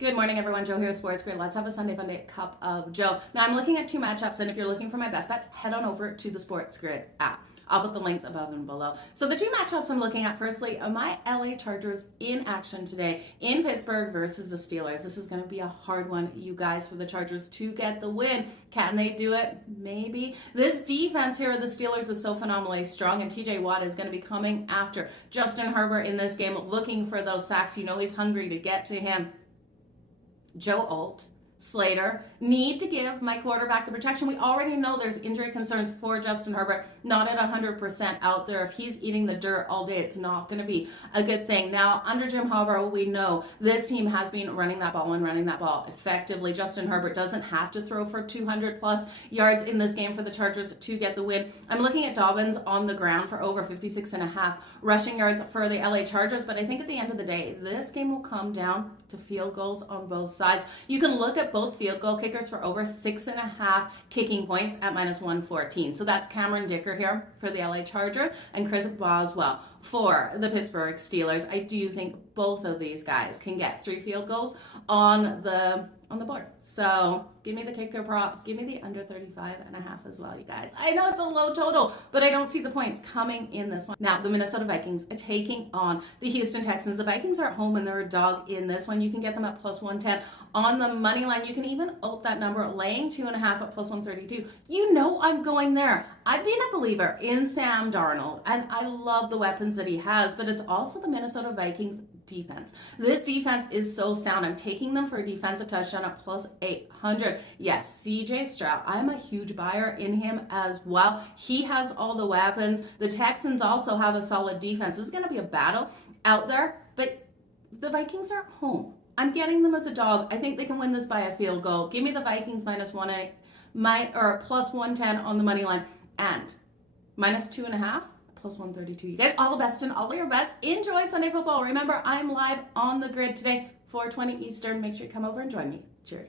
Good morning, everyone. Joe here, Sports Grid. Let's have a Sunday Fun Day cup of Joe. Now, I'm looking at two matchups, and if you're looking for my best bets, head on over to the Sports Grid app. I'll put the links above and below. So the two matchups I'm looking at, firstly, are my LA Chargers in action today in Pittsburgh versus the Steelers. This is going to be a hard one, you guys, for the Chargers to get the win. Can they do it? Maybe. This defense here of the Steelers is so phenomenally strong, and TJ Watt is going to be coming after Justin Herbert in this game, looking for those sacks. You know he's hungry to get to him. Joe Alt, Slater, need to give my quarterback the protection. We already know there's injury concerns for Justin Herbert, not at 100% out there. If he's eating the dirt all day, it's not going to be a good thing. Now, under Jim Harbaugh, we know this team has been running that ball effectively. Justin Herbert doesn't have to throw for 200 plus yards in this game for the Chargers to get the win. I'm looking at Dobbins on the ground for over 56.5 rushing yards for the LA Chargers, but I think at the end of the day, this game will come down to field goals on both sides. You can look at both field goal kickers for over 6.5 kicking points at minus 114. So that's Cameron Dicker here for the LA Chargers and Chris Boswell for the Pittsburgh Steelers. I do think both of these guys can get 3 field goals on the board. So give me the kicker props. Give me the under 35.5 as well, you guys. I know it's a low total, but I don't see the points coming in this one. Now, the Minnesota Vikings are taking on the Houston Texans. The Vikings are at home and they're a dog in this one. You can get them at plus 110 on the money line. You can even alt that number, laying 2.5 at plus 132. You know I'm going there. I've been a believer in Sam Darnold, and I love the weapons that he has, but it's also the Minnesota Vikings defense. This defense is so sound. I'm taking them for a defensive touchdown at plus 800. Yes, CJ Stroud. I'm a huge buyer in him as well. He has all the weapons. The Texans also have a solid defense. This is going to be a battle out there, but the Vikings are at home. I'm getting them as a dog. I think they can win this by a field goal. Give me the Vikings minus 1.8 or plus 110 on the money line and minus 2.5. Plus 132. You guys, all the best in all your bets. Enjoy Sunday football. Remember, I'm live on the grid today, 4:20 Eastern. Make sure you come over and join me. Cheers.